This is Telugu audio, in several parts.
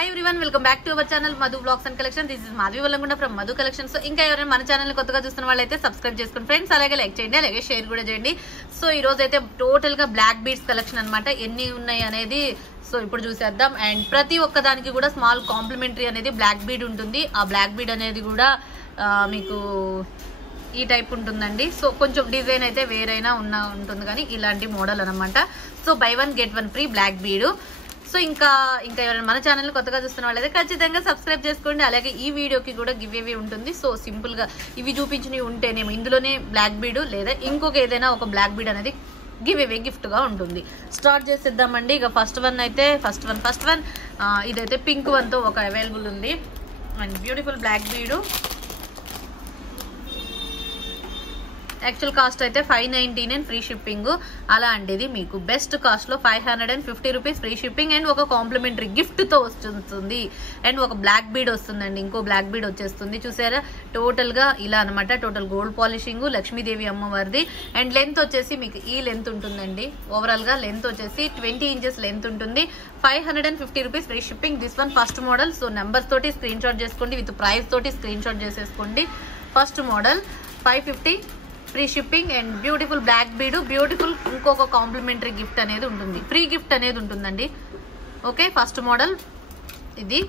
Hi everyone, welcome back to our channel Madhu blogs and collection. This is Madhavi Vallangunda from Madhu collection. So ఇంకా ఎవరైనా మన ఛానల్ కొత్తగా చూస్తున్న వాళ్ళైతే సబ్స్క్రైబ్ చేసుకోండి ఫ్రెండ్స్, అలాగే లైక్ చేయండి, అలాగే షేర్ కూడా చేయండి. సో ఈ రోజు అయితే టోటల్ గా బ్లాక్ బీడ్స్ కలెక్షన్ అన్నమాట. ఎన్ని ఉన్నాయి అనేది సో ఇప్పుడు చూసేద్దాం. అండ్ ప్రతి ఒక్క దానికి కూడా స్మాల్ కాంప్లిమెంటరీ అనేది బ్లాక్ బీడ్ ఉంటుంది. ఆ బ్లాక్ బీడ్ అనేది కూడా మీకు ఈ టైప్ ఉంటుందండి. సో కొంచెం డిజైన్ అయితే వేరైనా ఉంటుంది, కానీ ఇలాంటి మోడల్ అనమాట. So buy one get one free black bead. So ఇంకా ఎవరైనా మన ఛానల్ కొత్తగా చూస్తున్న వాళ్ళైతే ఖచ్చితంగా సబ్స్క్రైబ్ చేసుకోండి. అలాగే ఈ వీడియోకి కూడా గివ్ అవే ఉంటుంది. సో సింపుల్ గా ఇవి చూపించినవి ఉంటేనేమో ఇందులోనే బ్లాక్ బీడ్ లేదా ఇంకొక ఏదైనా ఒక బ్లాక్ బీడ్ అనేది గివ్ అవే గిఫ్ట్ గా ఉంటుంది. స్టార్ట్ చేసేద్దామండి. ఇక ఫస్ట్ వన్ ఇదైతే పింక్ వన్ తో ఒక అవైలబుల్ ఉంది. And beautiful black bead. Actual cost అయితే 599 ఫ్రీ షిప్పింగ్. అలాంటిది మీకు బెస్ట్ కాస్ట్ లో 550 రూపీస్ ఫ్రీ షిప్పింగ్ అండ్ ఒక కాంప్లిమెంటరీ గిఫ్ట్ తో వస్తుంది. అండ్ ఒక బ్లాక్ బీడ్ వస్తుందండి, ఇంకో బ్లాక్ బీడ్ వచ్చేస్తుంది. చూసారా, టోటల్ గా ఇలా అనమాట. టోటల్ గోల్డ్ పాలిషింగ్, లక్ష్మీదేవి అమ్మవారిది. అండ్ లెంత్ వచ్చేసి మీకు ఈ లెంత్ ఉంటుందండి. ఓవరాల్ గా లెంత్ వచ్చేసి 20 ఇంచెస్ లెంత్ ఉంటుంది. 550 rupees free shipping. This one first model. So numbers తోటి స్క్రీన్ షాట్ చేసుకోండి, విత్ ప్రైస్ తోటి స్క్రీన్ షాట్ చేసేసుకోండి. First model 550 free shipping and beautiful black bead. Beautiful ఇంకొక కాంప్లిమెంటరీ గిఫ్ట్ అనేది ఉంటుంది, ఫ్రీ గిఫ్ట్ అనేది ఉంటుందండి. ఓకే, ఫస్ట్ మోడల్ ఇది.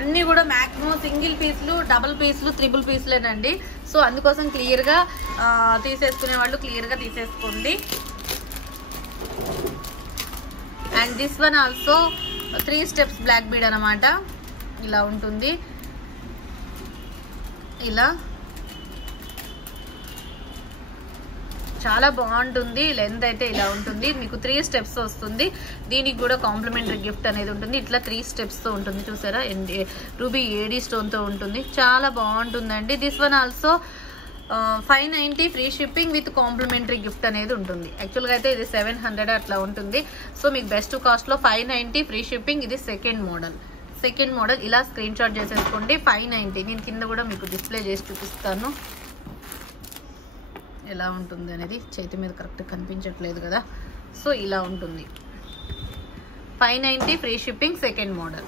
అన్ని కూడా మాక్సిమం సింగిల్ పీస్లు, డబుల్ పీస్లు, త్రిబుల్ పీస్లేనండి. సో అందుకోసం క్లియర్ గా తీసేసుకునే వాళ్ళు క్లియర్ గా తీసేసుకోండి. And this one also 3 steps black bead అనమాట. ఇలా ఉంటుంది, ఇలా చాలా బాగుంటుంది. లెంత్ అయితే ఇలా ఉంటుంది, మీకు 3 స్టెప్స్ వస్తుంది. దీనికి కూడా కాంప్లిమెంటరీ గిఫ్ట్ అనేది ఉంటుంది. ఇట్లా 3 స్టెప్స్ తో ఉంటుంది. చూసారా, రూబీ ఏడీ స్టోన్ తో ఉంటుంది. చాలా బాగుంటుందండి. This one also 590 free shipping with complimentary gift అనేది ఉంటుంది. యాక్చువల్గా అయితే ఇది 700 అట్లా ఉంటుంది. సో మీకు బెస్ట్ కాస్ట్ లో 590 ఫ్రీ షిప్పింగ్. ఇది సెకండ్ మోడల్. ఇలా స్క్రీన్ షాట్ చేసేసుకోండి. 590. నేను కింద కూడా మీకు డిస్ప్లే చేసి చూపిస్తాను ఎలా ఉంటుంది అనేది. చేతి మీద కరెక్ట్ కనిపించట్లేదు కదా. సో ఇలా ఉంటుంది. 590 free shipping, second model.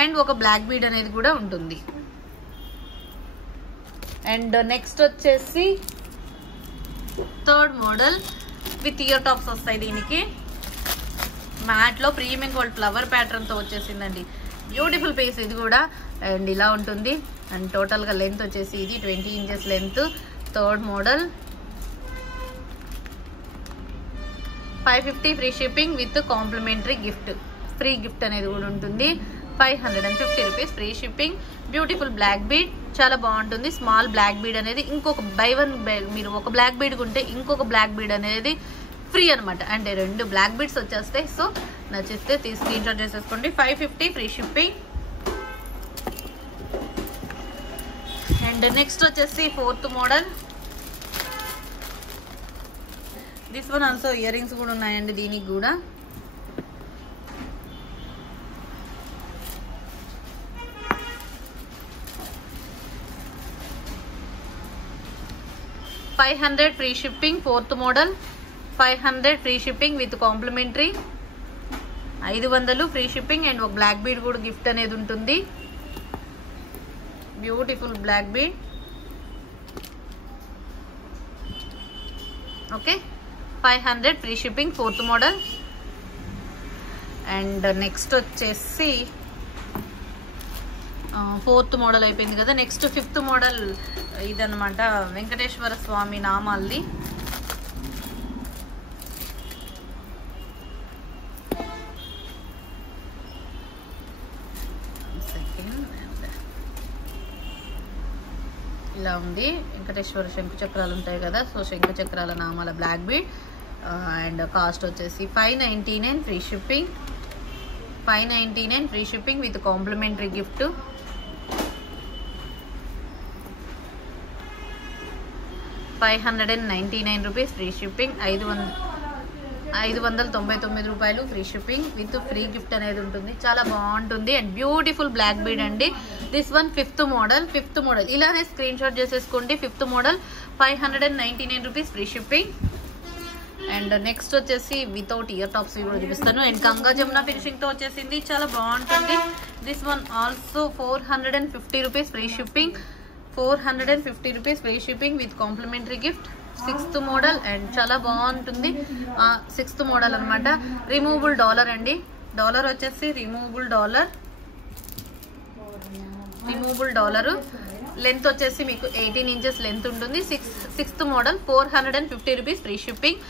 And ఒక బ్లాక్ బీడ్ అనేది కూడా ఉంటుంది. అండ్ నెక్స్ట్ వచ్చేసి third model with ear tops వస్తాయి. దీనికి మ్యాట్ లో ప్రీమియం గోల్డ్ ఫ్లవర్ ప్యాటర్న్ తో వచ్చేసిందండి. బ్యూటిఫుల్ పీస్ ఇది కూడా. అండ్ ఇలా ఉంటుంది. అండ్ టోటల్ గా లెంత్ వచ్చేసి ఇది 20 inches length. Third model 550 free shipping with complimentary gift. Free gift అనేది కూడా ఉంటుంది. 550 rupees free shipping. Beautiful black bead, చాలా బాగుంటుంది. స్మాల్ బ్లాక్ బీడ్ అనేది ఇంకొక బై వన్, మీరు ఒక బ్లాక్ బీడ్ ఉంటే ఇంకొక బ్లాక్ బీడ్ అనేది ఫ్రీ అనమాట. అంటే 2 బ్లాక్ బీడ్స్ వచ్చేస్తాయి. సో నచ్చిస్తే స్క్రీన్ షాట్ చేసేసుకోండి. 550 ఫ్రీ షిప్పింగ్. అండ్ నెక్స్ట్ వచ్చేసి fourth model. This one also earrings కూడా ఉన్నాయండి దీనికి కూడా. $500 free shipping. Fourth model 500 free shipping with complimentary. 500 free shipping and ఒక బ్లాక్ బీడ్ కూడా గిఫ్ట్ అనేది ఉంటుంది. Beautiful black bead. Okay, 500 free shipping, fourth model. And next వచ్చేసి ఫోర్త్ మోడల్ అయిపోయింది కదా. నెక్స్ట్ ఫిఫ్త్ మోడల్ ఇదనమాట. వెంకటేశ్వర స్వామి నామాల్ది. ఇలా ఉంది. వెంకటేశ్వర శంకు చక్రాలు ఉంటాయి కదా. సో శంకు చక్రాల నామాల బ్లాక్ బీడ్. అండ్ కాస్ట్ వచ్చేసి 599 free shipping. 599 free shipping with complimentary gift. 599 rupees free shipping. 599 రూపాయలు free shipping with free gift అనేది ఉంటుంది. చాలా బాగుంటుంది. అండ్ బ్యూటిఫుల్ బ్లాక్ బీడ్ అండి. This one fifth model. ఇలానే స్క్రీన్ షాట్ చేసేసుకోండి. Fifth model 599 rupees free shipping. And next వచ్చేసి వితౌట్ ఇయర్ టాప్స్ కూడా చూపిస్తాను. అండ్ గంగా జమున ఫినిషింగ్ తో వచ్చేసింది, చాలా బాగుంటుంది. This one also 450 rupees free shipping. 450 rupees free shipping with complimentary gift. 6th model and చాలా బాగుంటుంది. 6th మోడల్ అనమాట. రిమూవబుల్ డాలర్ అండి. డాలర్ వచ్చేసి రిమూవబుల్ డాలర్. లెంత్ వచ్చేసి మీకు 18 ఇంచెస్ లెంత్ ఉంటుంది. 6th model 450 rupees free shipping.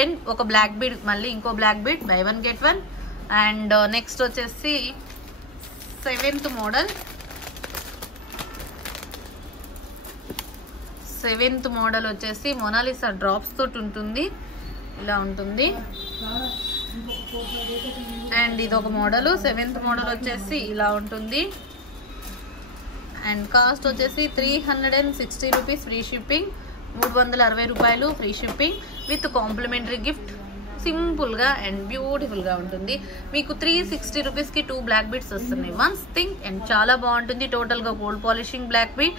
And ఒక బ్లాక్ బీడ్, మళ్ళీ ఇంకో black bead, buy 1 get 1. And next వచ్చేసి 7th మోడల్. 7th మోడల్ వచ్చేసి మొనాలిసా డ్రాప్స్ తోటి ఉంటుంది, ఇలా ఉంటుంది. అండ్ ఇది ఒక మోడల్. 7th మోడల్ వచ్చేసి ఇలా ఉంటుంది. అండ్ కాస్ట్ వచ్చేసి 360 రూపీస్ ఫ్రీ షిప్పింగ్. 360 రూపాయలు free shipping with complimentary gift. Simple గా అండ్ బ్యూటిఫుల్ గా ఉంటుంది. మీకు 360 రూపీస్ కి 2 బ్లాక్ బీడ్స్ వస్తున్నాయి. వన్స్ థింగ్ అండ్ చాలా బాగుంటుంది. టోటల్ గా గోల్డ్ పాలిషింగ్ బ్లాక్ బీడ్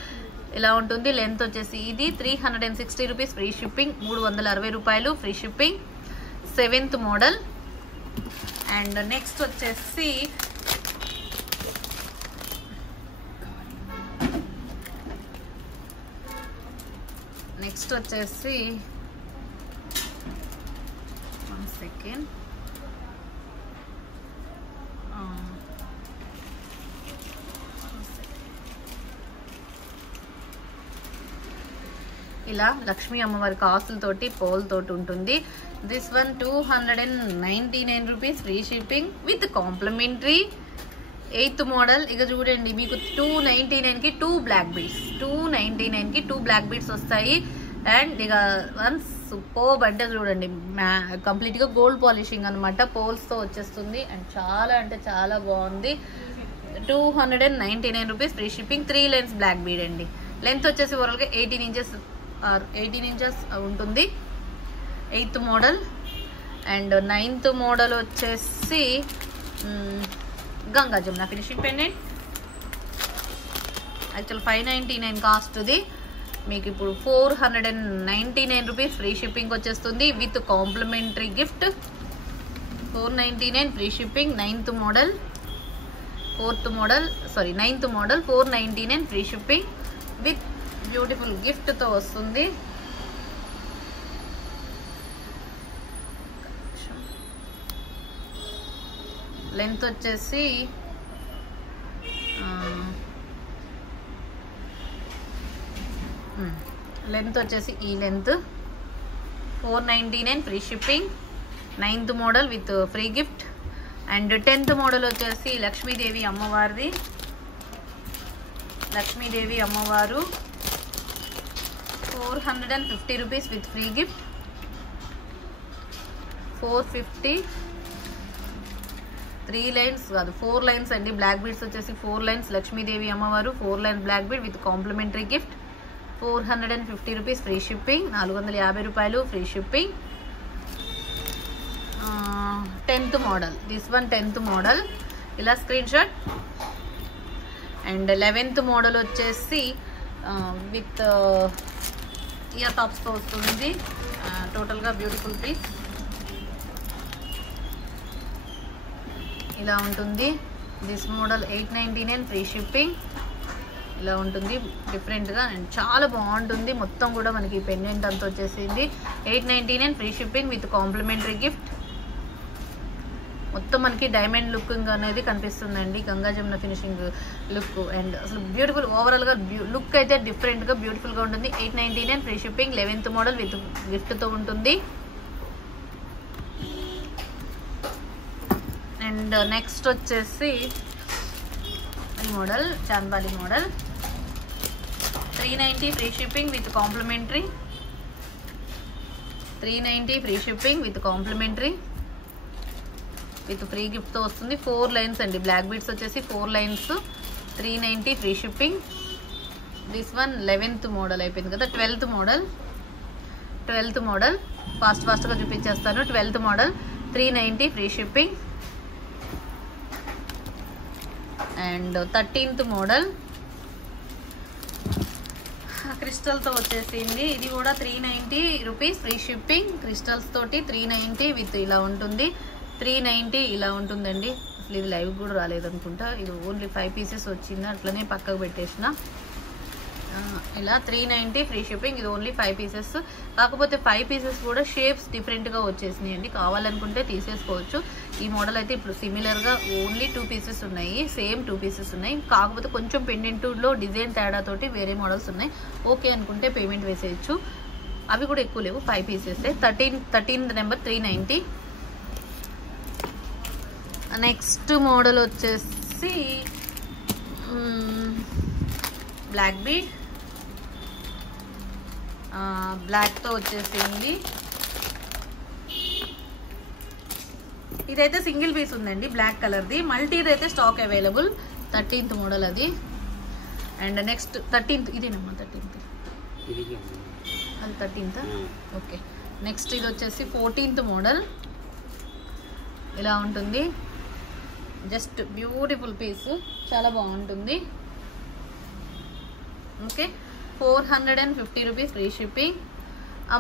ఇలా ఉంటుంది. లెంత్ వచ్చేసి ఇది 360 రూపీస్ ఫ్రీ షిప్పింగ్. 360 రూపాయలు free shipping. 7th model. And next వచ్చేసి వన్ సెకండ్, ఇలా లక్ష్మీ అమ్మవారి కాసులతోటి పోల్తోటి ఉంటుంది. This one 299 rupees free shipping with complementary. 8th model. ఇక చూడండి, మీకు 299 కి 2 బ్లాక్ బీడ్స్. 299 కి 2 బ్లాక్ బీడ్స్ వస్తాయి. అండ్ ఇక వన్ సూపర్బ్ అంటే చూడండి, కంప్లీట్ గా గోల్డ్ పాలిషింగ్ అనమాట. పోల్స్ తో వచ్చేస్తుంది అండ్ చాలా అంటే చాలా బాగుంది. 299 rupees free shipping. 3 lines black bead అండి. లెంత్ వచ్చేసి ఓవరాల్ గా 18 ఇంచెస్ ఉంటుంది. 8th model. And 9th model వచ్చేసి Ganga Jamuna finishing pendant. Actual 599 cost ఇది. మీకు ఇప్పుడు 499 రూపీస్ ఫ్రీ షిప్పింగ్ వచ్చేస్తుంది with complimentary gift. 499 free shipping. 9th model. 9th model 499 free shipping with beautiful gift తో వస్తుంది. లెంత్ వచ్చేసి ఈ length 499 free shipping. 9th model with free gift. And 10th model వచ్చేసి లక్ష్మీదేవి అమ్మవారిది. లక్ష్మీదేవి అమ్మవారు 450 rupees with free gift. 450. 3 lines కాదు, 4 లైన్స్ అండి. బ్లాక్ బీడ్స్ వచ్చేసి 4 లైన్స్. లక్ష్మీదేవి అమ్మవారు 4 line black bead with complimentary gift. 450 rupees free shipping. 450 రూపాయలు free shipping. 10th model. This one 10th model. ఇలా screen shot. And 11th model వచ్చేసి విత్ ఇయర్ టాప్స్ తో వస్తుంది. టోటల్ గా బ్యూటిఫుల్ పీస్ ఇలా ఉంటుంది. This model 899 free shipping. ఇలా ఉంటుంది డిఫరెంట్ గా అండ్ చాలా బాగుంటుంది. మొత్తం కూడా మనకి పెండెంట్ అంతా వచ్చేసింది. 899 free shipping with complimentary gift. మొత్తం మనకి డైమండ్ లుకింగ్ అనేది కనిపిస్తుందండి. Ganga Jamuna finishing look and అసలు బ్యూటిఫుల్. ఓవరాల్ గా లుక్ అయితే డిఫరెంట్ గా బ్యూటిఫుల్ గా ఉంటుంది. 899 free shipping. 11th model with gift తో ఉంటుంది. అండ్ నెక్స్ట్ వచ్చేసి ఈ model chandbali model. 390 free shipping with complementary. 390 free shipping with complementary with free gift తో వస్తుంది. 4 లైన్స్ అండి. బ్లాక్ బీడ్స్ వచ్చేసి 4 lines. 390 free shipping. This one 11th model అయిపోయింది కదా. 12th మోడల్ ఫాస్ట్ గా చూపించేస్తాను. 12th model 390 free shipping. And 13th model క్రిస్టల్తో వచ్చేసింది. ఇది కూడా 390 రూపీస్ ఫ్రీ షిప్పింగ్. క్రిస్టల్స్ తోటి 390 విత్ ఇలా ఉంటుంది. 390 ఇలా ఉంటుందండి. అసలు ఇది లైవ్ కూడా రాలేదనుకుంటా. ఇది ఓన్లీ 5 పీసెస్ వచ్చింది, అట్లనే పక్కకు పెట్టేసిన. ఇలా 390 ఫ్రీ షిప్పింగ్. ఇది ఓన్లీ 5 పీసెస్. కాకపోతే 5 పీసెస్ కూడా షేప్స్ డిఫరెంట్గా వచ్చేసినాయి అండి. కావాలనుకుంటే తీసేసుకోవచ్చు. ఈ మోడల్ అయితే ఇప్పుడు సిమిలర్గా ఓన్లీ 2 పీసెస్ ఉన్నాయి. సేమ్ 2 పీసెస్ ఉన్నాయి. కాకపోతే కొంచెం పెండెంట్లో డిజైన్ తేడాతోటి వేరే మోడల్స్ ఉన్నాయి. ఓకే అనుకుంటే పేమెంట్ వేసేయచ్చు. అవి కూడా ఎక్కువ లేవు, 5 పీసెస్. 13 నెంబర్ 390. నెక్స్ట్ మోడల్ వచ్చేసి బ్లాక్ బీడ్. బ్లాక్తో వచ్చేసింది. ఇదైతే సింగిల్ పీస్ ఉందండి, బ్లాక్ కలర్ది. మల్టీది అయితే స్టాక్ అవైలబుల్. 13th మోడల్ అది. అండ్ నెక్స్ట్ 13th ఇదేనమ్మా, 13th అది 13th. ఓకే. నెక్స్ట్ ఇది వచ్చేసి 14th మోడల్. ఇలా ఉంటుంది. జస్ట్ బ్యూటిఫుల్ పీస్, చాలా బాగుంటుంది. Okay. 450 rupees free shipping.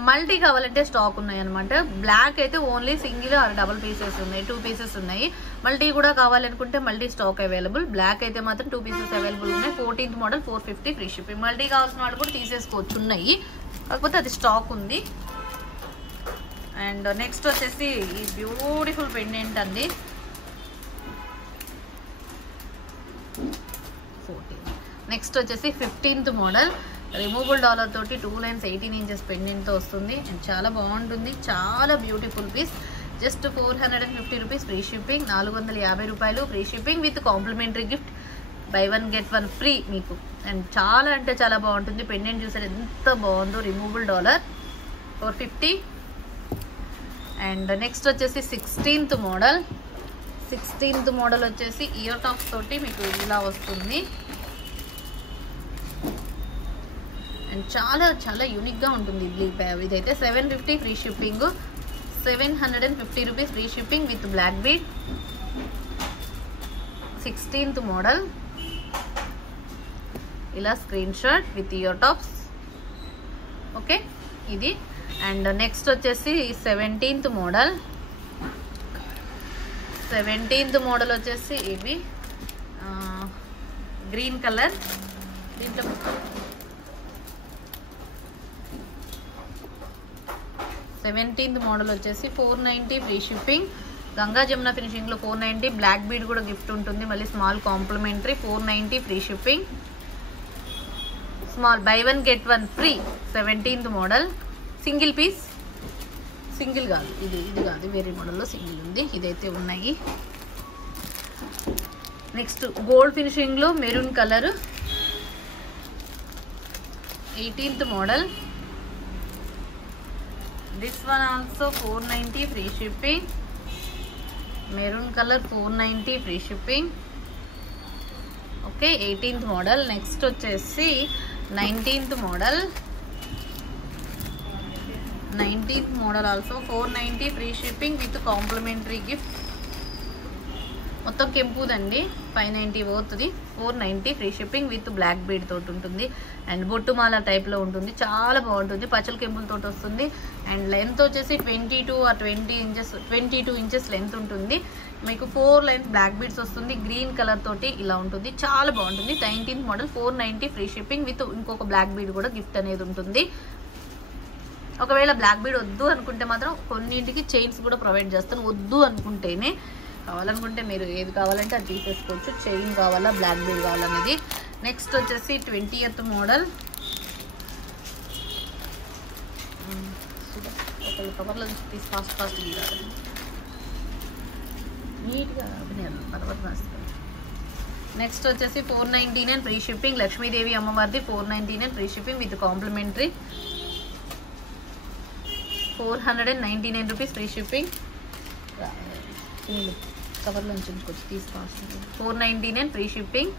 Multi కావాలంటే స్టాక్ ఉన్నాయి అనమాట. బ్లాక్ అయితే only single or double pieces ఉన్నాయి, 2 పీసెస్ ఉన్నాయి. మల్టీ కూడా కావాలనుకుంటే మల్టీ స్టాక్ అవైలబుల్. బ్లాక్ అయితే మాత్రం 2 పీసెస్ అవైలబుల్ ఉన్నాయి. 14th model 450 free shipping. Multi కావాల్సిన వాళ్ళు కూడా తీసేసుకోవచ్చు, ఉన్నాయి. కాకపోతే అది స్టాక్ ఉంది. అండ్ నెక్స్ట్ వచ్చేసి ఈ బ్యూటిఫుల్ పెండెంట్ అండి. 14. నెక్స్ట్ వచ్చేసి 15th మోడల్. రిమూవబుల్ డాలర్ తోటి 2 లైన్స్ 18 ఇంచెస్ పెండెంట్తో వస్తుంది. అండ్ చాలా బాగుంటుంది, చాలా beautiful piece. Just 450 rupees free shipping. 450 రూపాయలు free shipping with complimentary gift. Buy 1 get 1 free మీకు. అండ్ చాలా అంటే చాలా బాగుంటుంది. పెండెంట్ చూసారు ఎంత బాగుందో. Removable dollar 450. అండ్ నెక్స్ట్ వచ్చేసి 16th మోడల్. 16th మోడల్ వచ్చేసి ఇయర్ టాప్స్ తోటి మీకు ఇలా వస్తుంది. అండ్ చాలా చాలా యూనిక్గా ఉంటుంది. ఇదైతే 750 free shipping. 750 rupees free shipping with black bead. 16th model. ఇలా screen shot with ear tops. Okay ఇది. అండ్ నెక్స్ట్ వచ్చేసి 17th మోడల్. 17th మోడల్ వచ్చేసి ఇవి గ్రీన్ కలర్. దీంట్లో 17th మోడల్ వచ్చేసి 490 ఫ్రీ షిప్పింగ్. గంగా జమున ఫినిషింగ్లో 490. బ్లాక్ బీడ్ కూడా గిఫ్ట్ ఉంటుంది. మళ్ళీ small complimentary 490 free shipping. Small buy 1 get 1 free. 17th model single piece. Single కాదు, ఇది కాదు, వేరే మోడల్లో సింగిల్ ఉంది. ఇదైతే ఉన్నాయి. నెక్స్ట్ గోల్డ్ ఫినిషింగ్లో maroon colour. 18th model. This one also 490 free shipping. Maroon colour 490 free shipping. Okay. 18th model. Next వచ్చేసి 19th model. 19th model also 490 free shipping with complimentary gift. మొత్తం కెంపుదండి, 590 పోతుంది. 490 free shipping with black bead తోటి ఉంటుంది. అండ్ బొట్టుమాల టైప్లో ఉంటుంది. చాలా బాగుంటుంది. పచ్చల కెంపులతో వస్తుంది. అండ్ లెంత్ వచ్చేసి 22 ఇంచెస్ లెంత్ ఉంటుంది. మీకు 4 లైన్స్ బ్లాక్ బీడ్స్ వస్తుంది. గ్రీన్ కలర్ తోటి ఇలా ఉంటుంది. చాలా బాగుంటుంది. 19th model 490 free shipping with ఇంకొక బ్లాక్ బీడ్ కూడా గిఫ్ట్ అనేది ఉంటుంది. ఒకవేళ బ్లాక్ బీడ్ వద్దు అనుకుంటే మాత్రం కొన్నింటికి చైన్స్ కూడా ప్రొవైడ్ చేస్తాను. వద్దు అనుకుంటేనే, కావాలనుకుంటే మీరు ఏది కావాలంటే అది తీసేసుకోవచ్చు. చైన్ కావాలా, బ్లాక్ బీడ్ కావాలనేది. నెక్స్ట్ వచ్చేసి 20th మోడల్. ఒకళ్ళు కవర్లో తీసి ఫాస్ట్ గీయాలి, నీట్గా తర్వాత రాస్తారు. నెక్స్ట్ వచ్చేసి 499 ఫ్రీ షిప్పింగ్. లక్ష్మీదేవి అమ్మవారిది 499 free shipping with complementary. 499 rupees free shipping. కవర్లో కొంచెం తీసుకోవచ్చు. 499 ఫ్రీ షిప్పింగ్.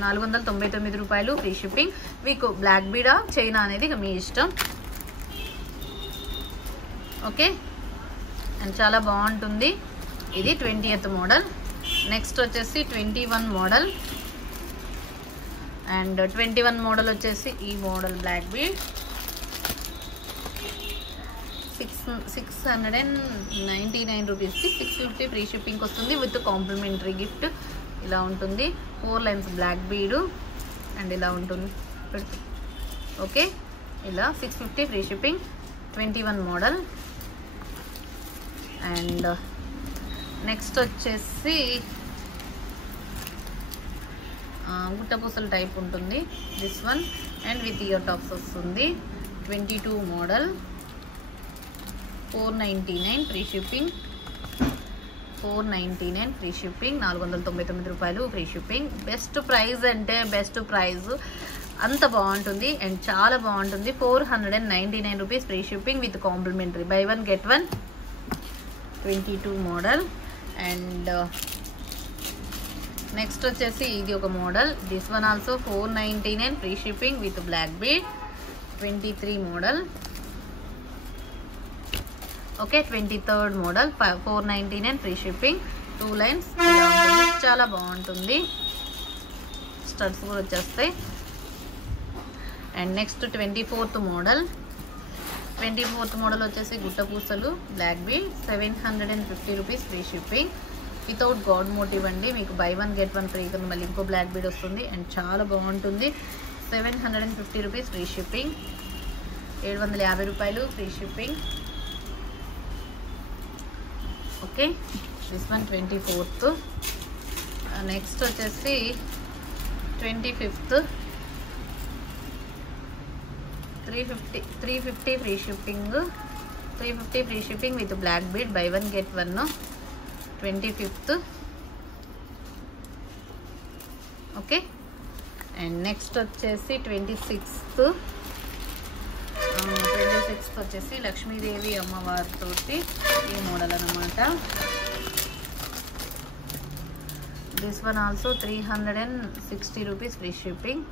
499 రూపాయలు ఫ్రీ షిప్పింగ్. మీకు బ్లాక్ బీడా చైనా అనేది మీ ఇష్టం. ఓకే. అండ్ చాలా బాగుంటుంది. ఇది 20th మోడల్. నెక్స్ట్ వచ్చేసి 21 మోడల్. అండ్ 21 మోడల్ వచ్చేసి ఈ మోడల్ బ్లాక్ బీడ్ 699 రూపీస్కి 650 ఫ్రీ షిప్పింగ్ వస్తుంది విత్ కాంప్లిమెంటరీ గిఫ్ట్. ఇలా ఉంటుంది 4 లైన్స్ బ్లాక్ బీడు అండ్ ఇలా ఉంటుంది. ఓకే, ఇలా 650 free shipping 21 model. And next వచ్చేసి గుట్టపూసల టైప్ ఉంటుంది this one and with ear tops వస్తుంది. 22 model 499 free shipping 499 free shipping 499 రూపాయలు ఫ్రీ షిప్పింగ్. బెస్ట్ ప్రైస్ అంటే బెస్ట్ ప్రైస్, అంత బాగుంటుంది అండ్ చాలా బాగుంటుంది. 499 rupees free shipping with complimentary buy 1 get 1. 22 model. And next వచ్చేసి ఇది ఒక model this one also 499 free shipping with black bead. 23 model. Okay, 23rd model 499 free shipping 2 lines. చాలా బాగుంటుంది, స్టడ్స్ కూడా వచ్చేస్తాయి. And next 24th model. 24th model వచ్చేసి గుట్టపూసలు black bead 750 rupees free shipping without god motive అండి. మీకు బై 1 get 1 ఫ్రీ కింద మళ్ళీ ఇంకో బ్లాక్ బీడ్ వస్తుంది అండ్ చాలా బాగుంటుంది. 750 రూపీస్ ఫ్రీ షిప్పింగ్ 750 రూపాయలు free shipping. Okay, this one 24th. Next వచ్చేసి 25th 350 free shipping 350 free shipping with black bead buy 1 get 1. 25th. Okay, and next వచ్చేసి 26th. 26th వచ్చేసి లక్ష్మీదేవి అమ్మవారితో ఈ మోడల్ అన్నమాట. This one also 360 rupees free shipping,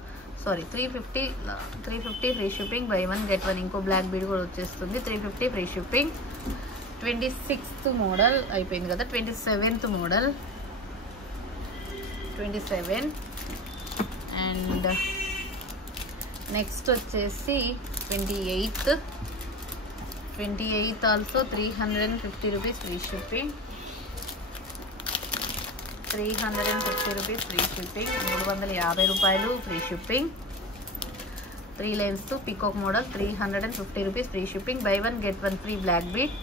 sorry 350 free shipping buy 1 get 1. ఇంకో బ్లాక్ బీడ్ కూడా వచ్చేస్తుంది. 350 ఫ్రీ షిప్పింగ్. 26th మోడల్ అయిపోయింది కదా. 27th model 27. అండ్ నెక్స్ట్ వచ్చేసి 28th also 350 rupees free shipping 350 rupees free shipping 350 రూపాయలు free shipping. 3 lines peacock model 350 rupees free shipping buy 1 get 1 free black bead.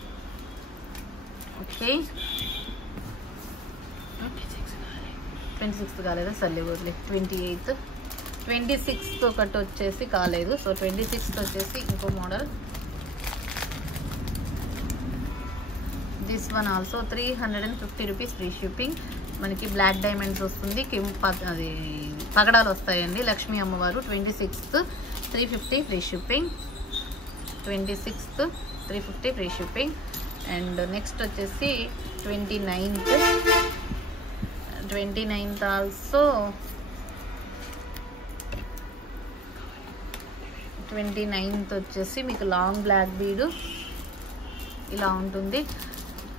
Okay, 26th కాలేదా, సర్లే వదిలే. 26th ఒకటి వచ్చేసి కాలేదు. సో 26th వచ్చేసి ఇంకో model this one also 350 rupees free shipping. మనకి బ్లాక్ డైమండ్స్ వస్తుంది, అది పగడాలు వస్తాయండి లక్ష్మీ అమ్మవారు. 26th 350 free shipping 26th 350 free shipping. And next వచ్చేసి 29th ఆల్సో 29th వచ్చేసి మీకు లాంగ్ బ్లాక్ బీడు ఇలా ఉంటుంది.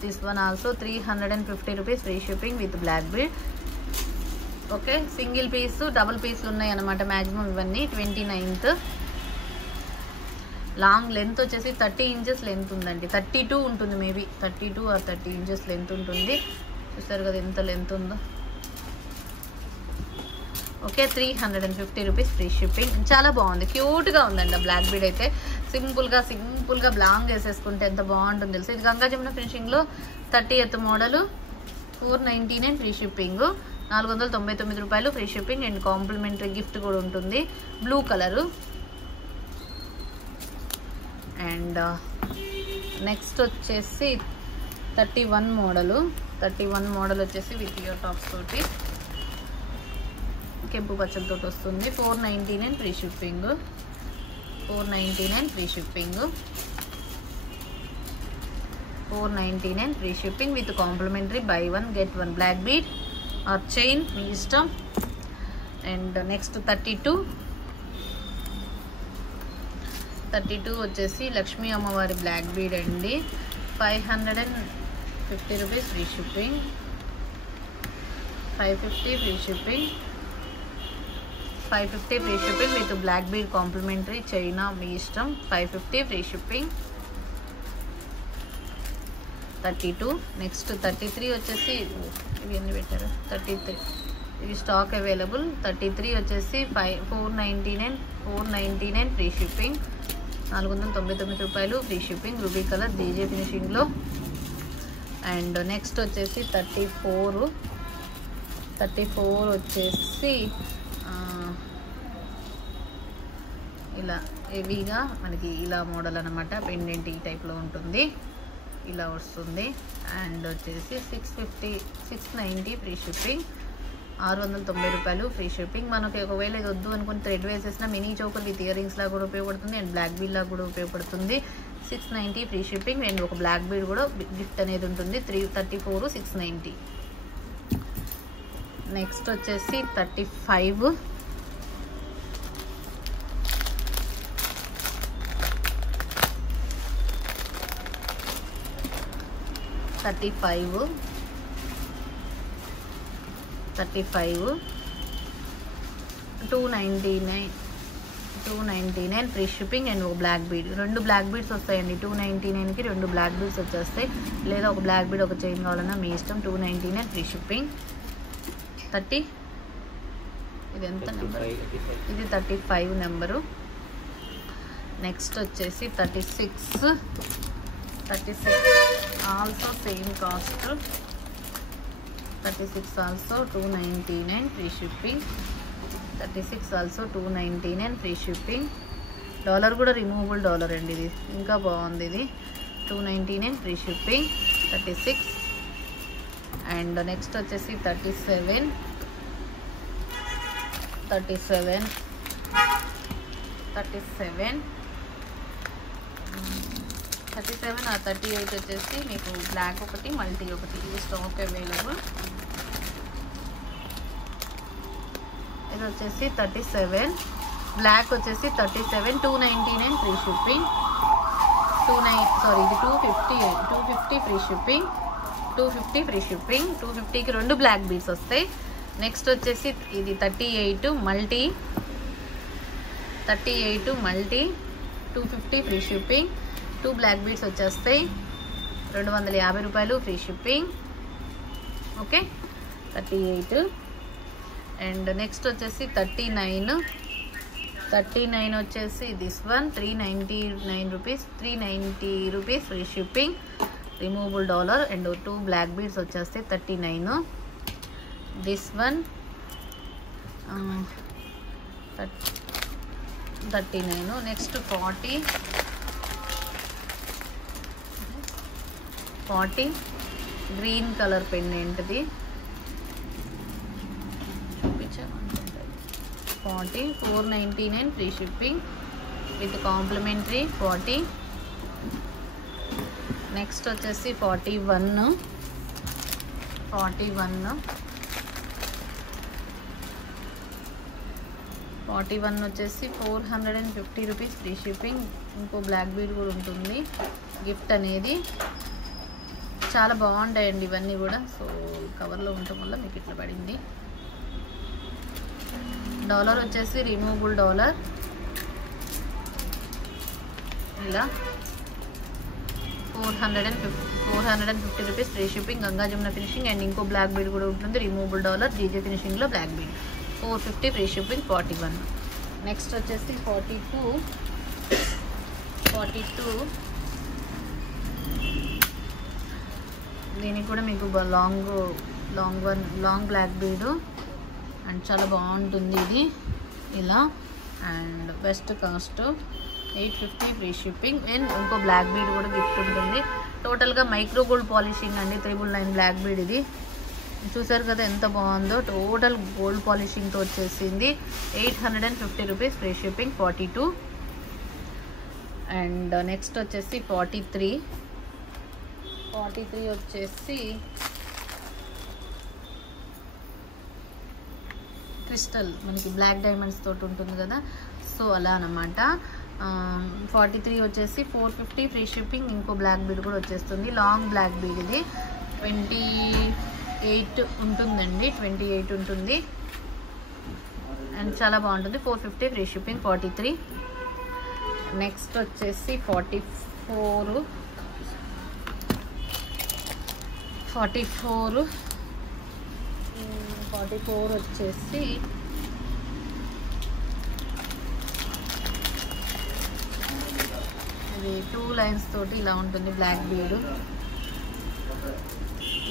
This one also 350 rupees free shipping with black bead. Okay, single piece double పీస్లు ఉన్నాయి అన్నమాట మ్యాక్సిమం ఇవన్నీ. 29th లాంగ్ లెంత్ వచ్చేసి 30 ఇంచెస్ లెంత్ ఉందండి. 32 ఉంటుంది, మేబీ 32 or 30 ఇంచెస్ లెంత్ ఉంటుంది. చూస్తారు కదా ఎంత లెంత్ ఉందో. Okay, 350 rupees free shipping. చాలా బాగుంది, క్యూట్గా ఉందండి బ్లాక్ బీడ్ అయితే. సింపుల్గా బ్లాంగ్ వేసేసుకుంటే ఎంత బాగుంటుంది తెలుసు. ఇది గంగా జమున ఫినిషింగ్లో 30th మోడల్ 499 ఫ్రీ షిప్పింగ్ 499 రూపాయలు free shipping and complimentary gift కూడా ఉంటుంది బ్లూ కలరు. అండ్ నెక్స్ట్ వచ్చేసి 31 మోడల్ వచ్చేసి విత్ ఇయర్ టాప్స్ తోటి కెంపు పచ్చలతో వస్తుంది. 499 free shipping 499 free shipping 499 free shipping with complimentary buy 1 get 1 black bead or chain మీ ఇష్టం. అండ్ నెక్స్ట్ 32 వచ్చేసి లక్ష్మీ అమ్మవారి బ్లాక్ బీడ్ అండి. 550 rupees free shipping 550 free shipping 550 free shipping with black bead complimentary చైనా మీ ఇష్టం. 550 ఫ్రీ షిప్పింగ్. 32. నెక్స్ట్ 33 వచ్చేసి ఇవి ఎన్ని పెట్టారు 33 ఇవి స్టాక్ అవైలబుల్. 33 వచ్చేసి 499 ఫ్రీ షిప్పింగ్. 499 రూపాయలు free shipping. Ruby colour DJ ఫినిషింగ్లో. అండ్ నెక్స్ట్ వచ్చేసి 34 వచ్చేసి ఇలా హెవీగా మనకి ఇలా మోడల్ అనమాట. పెండెంట్ ఈ టైప్లో ఉంటుంది, ఇలా వస్తుంది. అండ్ వచ్చేసి 690 ఫ్రీ షిప్పింగ్. 690 రూపాయలు ఫ్రీ షిప్పింగ్. మనకి ఒకవేళ ఇది వద్దు అనుకుని థ్రెడ్ వేసేసిన mini choker with ear rings లాగా కూడా ఉపయోగపడుతుంది అండ్ బ్లాక్ బీడ్ లాగా కూడా ఉపయోగపడుతుంది. 690 ఫ్రీ షిప్పింగ్ అండ్ ఒక బ్లాక్ బీడ్ కూడా గిఫ్ట్ అనేది ఉంటుంది. 34 690. నెక్స్ట్ వచ్చేసి 35. 299 ఫ్రీ షిప్పింగ్ అండ్ ఒక బ్లాక్ బీడ్. 2 బ్లాక్ బీడ్స్ వస్తాయండి. 299కి 2 బ్లాక్ బీడ్స్ వచ్చేస్తాయి. లేదా ఒక బ్లాక్ బీడ్ ఒక చైన్ కావాలన్నా మీ ఇష్టం. 299 ఫ్రీ షిప్పింగ్. 30 ఇది ఎంత నెంబర్? ఇది 35 నెంబరు. నెక్స్ట్ వచ్చేసి 36 also same cost. 36 also 299 free shipping. 36 also 299 free shipping. Dollar కూడా రిమూవబుల్ డాలర్ అండి, ఇది ఇంకా బాగుంది. ఇది 299 ఫ్రీ షిప్పింగ్. 36. అండ్ నెక్స్ట్ వచ్చేసి 37 ఆ 38 వచ్చేసి మీకు బ్లాక్ ఒకటి మల్టీ ఒకటి ఇది స్టాక్ అవైలబుల్. ఇది వచ్చేసి 37 బ్లాక్ వచ్చేసి 37 299 ఫ్రీ షిప్పింగ్. ఇది 250 ఫ్రీ షిప్పింగ్. 250 free shipping. 250కి 2 బ్లాక్ బీడ్స్ వస్తాయి. నెక్స్ట్ వచ్చేసి ఇది 38 multi 250 free shipping. 2 black beads వచ్చేస్తాయి. 250 రూపాయలు free shipping. Okay 38. And next వచ్చేసి 39 వచ్చేసి this one 390 rupees free shipping. Removable dollar and 2 black beads వచ్చేస్తాయి. 39. This one 39. Next 40 green colour పెండెంట్ది. 499 free shipping with complimentary 40. Next వచ్చేసి 41 వచ్చేసి 450 రూపీస్ ఫ్రీ షిప్పింగ్. ఇంకో బ్లాక్ బీడ్ కూడా ఉంటుంది గిఫ్ట్ అనేది. చాలా బాగుంటాయండి ఇవన్నీ కూడా. సో కవర్లో ఉండటం వల్ల మీకు ఇట్లా పడింది. డాలర్ వచ్చేసి రిమూవబుల్ డాలర్ ఇలా 450 rupees free shipping. Ganga Jamuna finishing and ఇంకో బ్లాక్ బీడ్ కూడా ఉంటుంది. రిమూవబుల్ డాలర్ డీజే ఫినిషింగ్లో black bead 450 free shipping. 41. Next వచ్చేసి 42 దీనికి కూడా మీకు లాంగ్ బ్లాక్ బీడ్ అండ్ చాలా బాగుంటుంది ఇది ఇలా. And best cost 850 free shipping and ఇంకో బ్లాక్ బీడ్ కూడా గిఫ్ట్ ఉంటుంది. టోటల్గా మైక్రో గోల్డ్ పాలిషింగ్ అండి. 999 బ్లాక్ బీడ్ ఇది. చూసారు కదా ఎంత బాగుందో. టోటల్ గోల్డ్ పాలిషింగ్తో వచ్చేసింది. 850 rupees free shipping. 42. And next వచ్చేసి 43 వచ్చేసి క్రిస్టల్ మనకి బ్లాక్ డైమండ్స్ తోటి ఉంటుంది కదా, సో అలా అన్నమాట. 43 వచ్చేసి 450 ఫ్రీ షిప్పింగ్. ఇంకో బ్లాక్ బీడ్ కూడా వచ్చేస్తుంది. లాంగ్ బ్లాక్ బీడ్ ఇది 28 ఉంటుందండి. 28 ఉంటుంది. అండ్ చాలా బాగుంటుంది. 450 ఫ్రీ షిప్పింగ్. 43. నెక్స్ట్ వచ్చేసి 44 వచ్చేసి ఇది 2 లైన్స్ తోటి ఇలా ఉంటుంది. బ్లాక్ బీడ్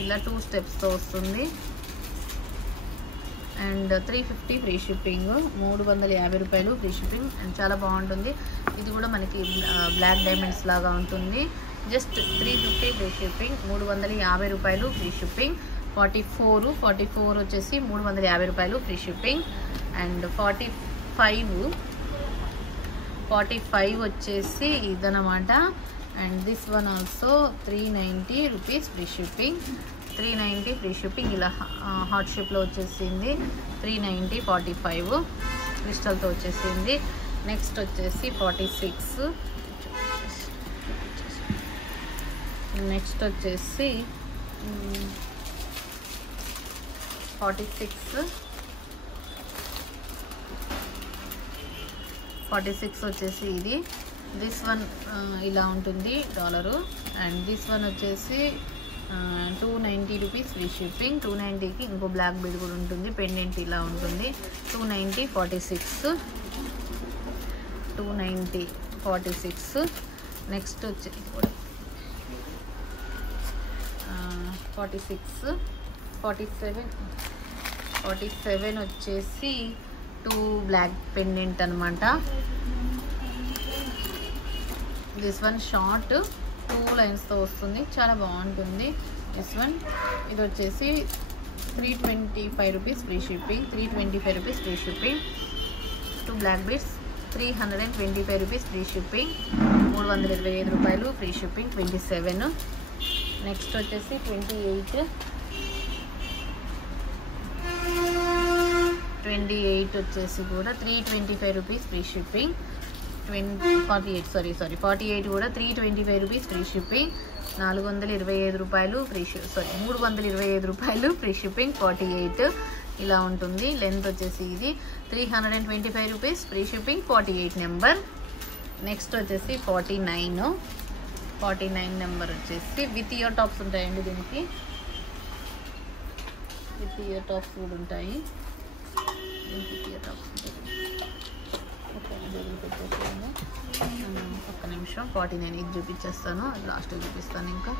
ఇలా 2 స్టెప్స్తో వస్తుంది. And 350 free shipping. 350 రూపాయలు ఫ్రీ షిప్పింగ్. అండ్ చాలా బాగుంటుంది. ఇది కూడా మనకి బ్లాక్ డైమండ్స్ లాగా ఉంటుంది. Just 350 free shipping. 350 రూపాయలు ఫ్రీ షిప్పింగ్. 44 వచ్చేసి 350 రూపాయలు ఫ్రీ షిప్పింగ్. అండ్ 45 వచ్చేసి ఇదనమాట. And this one also 390 rupees free shipping. 390 free shipping. ఇలా హాట్ షేప్లో వచ్చేసింది. 390. 45 క్రిస్టల్తో వచ్చేసింది. నెక్స్ట్ వచ్చేసి 46. నెక్స్ట్ వచ్చేసి 46 వచ్చేసి ఇది. దిస్ వన్ ఇలా ఉంటుంది డాలరు. అండ్ దిస్ వన్ వచ్చేసి 290 రూపీస్ ఫ్రీ షిప్పింగ్. 290కి ఇంకో బ్లాక్ బీడ్ కూడా ఉంటుంది. పెండెంట్ ఇలా ఉంటుంది. 290. 46. నెక్స్ట్ వచ్చి 47 వచ్చేసి 2 బ్లాక్ పెండెంట్ అనమాట. దిస్ వన్ షార్ట్ 2 లైన్స్తో వస్తుంది. చాలా బాగుంటుంది. దిస్ వన్ ఇది వచ్చేసి 325 rupees free shipping. 325 rupees free shipping. 2 black beads. 325 rupees free shipping. 325 రూపాయలు ఫ్రీ షిప్పింగ్. 27. నెక్స్ట్ వచ్చేసి 28 వచ్చేసి కూడా 325 రూపీస్ ఫ్రీ షిప్పింగ్. 48 కూడా 325 రూపీస్ ఫ్రీ షిప్పింగ్. 425 రూపాయలు ఫ్రీ 325 రూపాయలు ఫ్రీ షిప్పింగ్. 48 ఇలా ఉంటుంది. లెంత్ వచ్చేసి ఇది 325 rupees free shipping. 48 number. Next వచ్చేసి 49 నెంబర్ వచ్చేసి విత్ ఇయర్ టాప్స్ ఉంటాయండి. దీనికి విత్ ఇయర్ టాప్స్ కూడా ఉంటాయి. ఒక్క నిమిషం. 49 ఇది చూపించేస్తాను. లాస్ట్ చూపిస్తాను ఇంకా.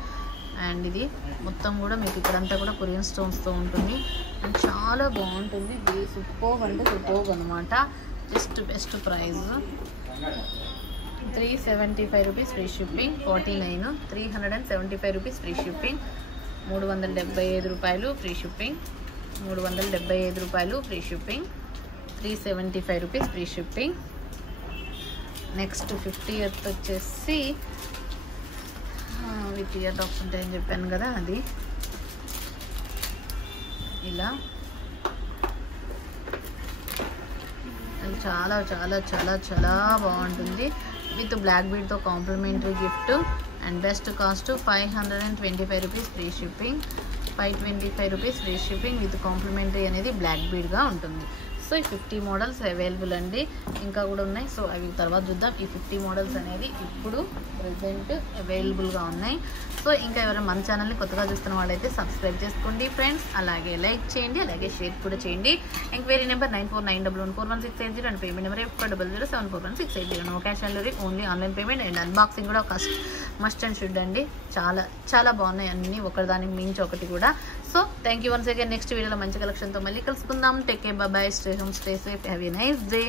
అండ్ ఇది మొత్తం కూడా మీకు ఇక్కడంతా కూడా కొరియన్ స్టోన్స్తో ఉంటుంది. అండ్ చాలా బాగుంటుంది. ఇది సూపర్బ్ అంటే సూపర్బ్ అనమాట. Just best price. 375 rupees free shipping. 49. 375 rupees free shipping. 375 రూపాయలు ఫ్రీ షిప్పింగ్. 375 రూపాయలు free shipping. 375 rupees free shipping. Next 50th వచ్చేసి విత్ ఇయర్ టాప్స్ ఉంటాయని చెప్పాను కదా, అది ఇలా చాలా చాలా చాలా చాలా బాగుంటుంది. విత్ బ్లాక్ బీడ్తో complimentary gift. And best cost 525 rupees free shipping. 525 rupees free shipping with complimentary అనేది బ్లాక్ బీడ్గా ఉంటుంది. సో ఈ 50 మోడల్స్ అవైలబుల్ అండి. ఇంకా కూడా ఉన్నాయి. సో అవి తర్వాత చూద్దాం. ఈ 50 మోడల్స్ అనేది ఇప్పుడు ప్రెజెంట్ అవైలబుల్గా ఉన్నాయి. సో ఇంకా ఎవరైనా మన ఛానల్ని కొత్తగా చూస్తున్న వాళ్ళైతే సబ్స్క్రైబ్ చేసుకోండి ఫ్రెండ్స్. అలాగే లైక్ చేయండి, అలాగే షేర్ కూడా చేయండి. Enquiry number 9491411680 and payment number 8007411680. No cash on delivery, only online payment. And unboxing కూడా మస్ట్ అండ్ షుడ్ అండి. చాలా చాలా బాగున్నాయి అన్నీ, ఒకదానికి మించి ఒకటి కూడా. So thank you once again. Next వీడియోలో మంచి కలెక్షన్తో మళ్ళీ కలుసుకుందాం. Take care, bye, stay home, stay safe, have a nice day.